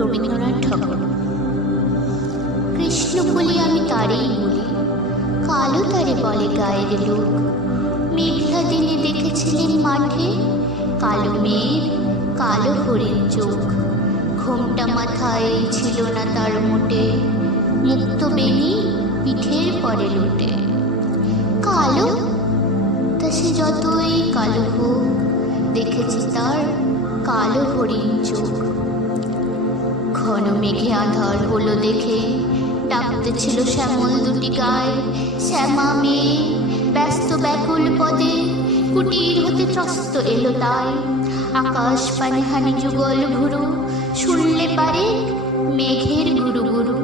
রবীন্দ্রনাথ ঠাকুর। কৃষ্ণ বলি আমি তারেই বলি, কালো তারে বলে গায়ের লোক। মেঘলা দিনে দেখেছিলেন মাঠে, কালো মেঘ কালো হরিণ চোখ। ঘোমটা মাথায় ছিল না তার মোটে, মুক্ত বেনি পিঠের পরে লুটে। কালো তা সে যতই কালো হোক, দেখেছি তার কালো হরিণ চোখ। ঘন মেঘে আঁধার হলো দেখে, ডাকতে ছিল শ্যামল দুটি গায়ে। শ্যামা মেয়ে ব্যস্ত ব্যাকুল পদে, কুটির হতে ত্রস্ত এলো তাই। আকাশ পানে হানি যুগল ঘুরু, শুনলে পারে মেঘের গুরু গুরু।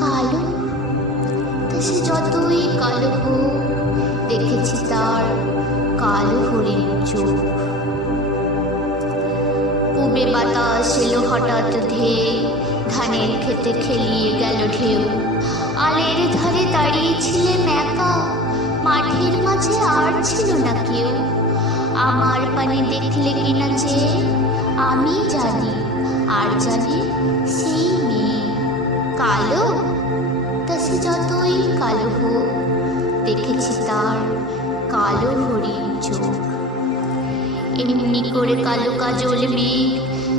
কালো তা সে যতই কালো হোক, দেখেছি তার কালো হরিণ চোখ। পূবে বাতাস এলো হঠাৎ ধেয়ে, ধানের খেতে খেলিয়ে গেল ঢেউ। আলের ধারে দাঁড়িয়েছিলেন একা, মাঠের মাঝে আর ছিল না কেউ। আমার পানে দেখলে কিনা চেয়ে, আমি জানি আর জানে সেই মেয়ে। কালো তা সে যতই কালো হোক, দেখেছি তার কালো হরিণ চোখ। এমনি করে কালো কাজল মেঘ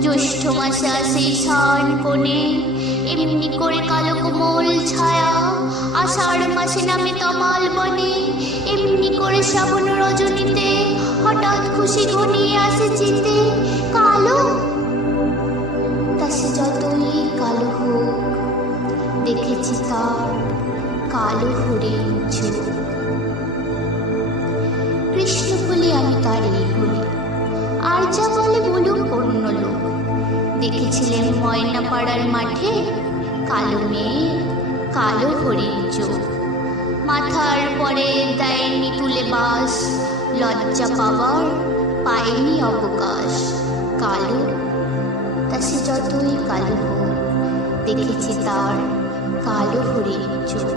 জ্যৈষ্ঠ মাসে আসে শান কোণে। এমনি করে কালো কোমল ছায়া আষাঢ় মাসে নামে তমাল বনে। এমনি করে শ্রাবণ রজনীতে হঠাৎ খুশি ঘনিয়ে আসে চিতে। কালো তা সে যতই কালো হোক, দেখেছি তার কালো হরিণ চোখ। কৃষ্ণ বলি আমি তারেই বলি, আর যা বলে বলুক অন্য লোক। দেখেছিলেন ময়না পাড়ার মাঠে, কালো মেয়ে কালো হরিণ চোখ। মাথার পরে দেয়নি তুলে বাস, লজ্জা পাবার পায়নি অবকাশ। কালো তা সে যতই কালো হোক, দেখেছি তার কালো হরিণ চোখ।